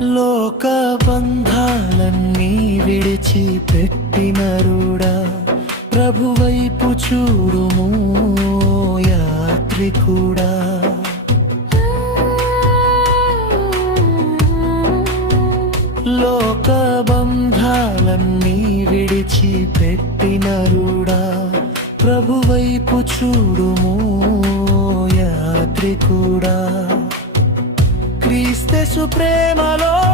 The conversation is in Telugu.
లోక బంధాలన్నీ విడిచి పెట్టినరుడా, ప్రభువైపు చూడుము యాత్రికుడా. లోక బంధాలన్నీ విడిచి పెట్టినరుడా, ప్రభువైపు చూడుము యాత్రికుడా. క్రీస్తు ప్రేమలో